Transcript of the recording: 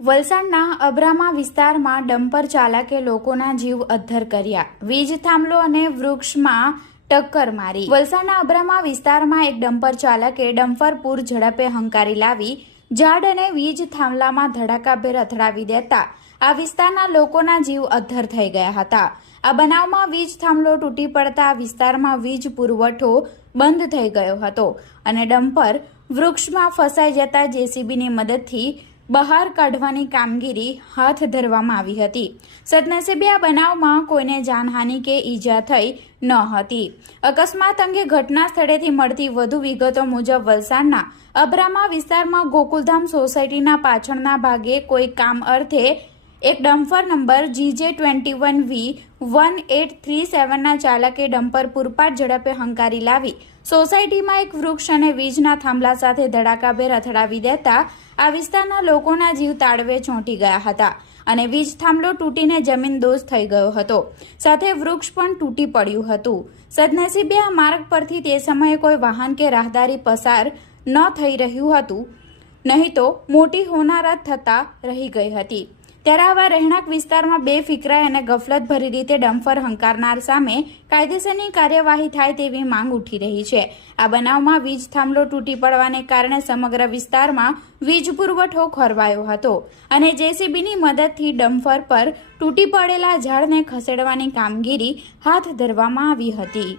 વલસાડના અબ્રામા વિસ્તારમાં ડમ્પર ચાલકે લોકોના જીવ અદ્ધર કર્યા. વીજ થાંભલો અને વૃક્ષમાં ટક્કર મારી. વલસાડના અબ્રામા વિસ્તારમાં એક ડમ્પર ચાલકે ડમ્પર પૂર ઝડપે હંકારી લાવી ઝાડ અને વીજ થાંભલામાં ધડાકાભેર અથડાવી દેતા આ વિસ્તારના લોકોના જીવ અદ્ધર થઈ ગયા હતા. આ બનાવમાં વીજ થાંભલો તૂટી પડતા વિસ્તારમાં વીજ પુરવઠો બંધ થઈ ગયો હતો અને ડમ્પર વૃક્ષમાં ફસાઈ જતા જેસીબીની મદદથી બહાર કાઢવાની કામગીરી હાથ ધરવામાં આવી હતી. સદનસીબે આ બનાવમાં કોઈને જાનહાનિ કે ઈજા થઈ ન હતી. અકસ્માત અંગે ઘટના સ્થળેથી મળતી વધુ વિગતો મુજબ વલસાડના અબ્રામા વિસ્તારમાં ગોકુલધામ સોસાયટીના પાછળના ભાગે કોઈ કામ અર્થે એક ડમ્પર નંબર GJ21V1837ના ચાલકે ડમ્પર પૂરપાટ ઝડપે હંકારી લાવી સોસાયટીમાં એક વૃક્ષ અને વીજના થાંભલા સાથે ધડાકાભેર અથડાવી દેતા આ વિસ્તારના લોકોના જીવ તાળવે ચોંટી ગયા હતા અને વીજ થાંભલો તૂટીને જમીનદોઝ થઈ ગયો હતો. સાથે વૃક્ષ પણ તૂટી પડ્યું હતું. સદનસીબે આ માર્ગ પરથી તે સમયે કોઈ વાહન કે રાહદારી પસાર ન થઈ રહ્યું હતું, નહીં તો મોટી હોનારત થતા રહી ગઈ હતી. ત્યારે આવા રહેણાંક વિસ્તારમાં બેફિકરાઈ અને ગફલતભરી રીતે ડમ્પર હંકારનાર સામે કાયદેસરની કાર્યવાહી થાય તેવી માંગ ઉઠી રહી છે. આ બનાવમાં વીજ થાંભલો તૂટી પડવાને કારણે સમગ્ર વિસ્તારમાં વીજ પુરવઠો ખોરવાયો હતો અને જેસીબીની મદદથી ડમ્પર પર તૂટી પડેલા ઝાડને ખસેડવાની કામગીરી હાથ ધરવામાં આવી હતી.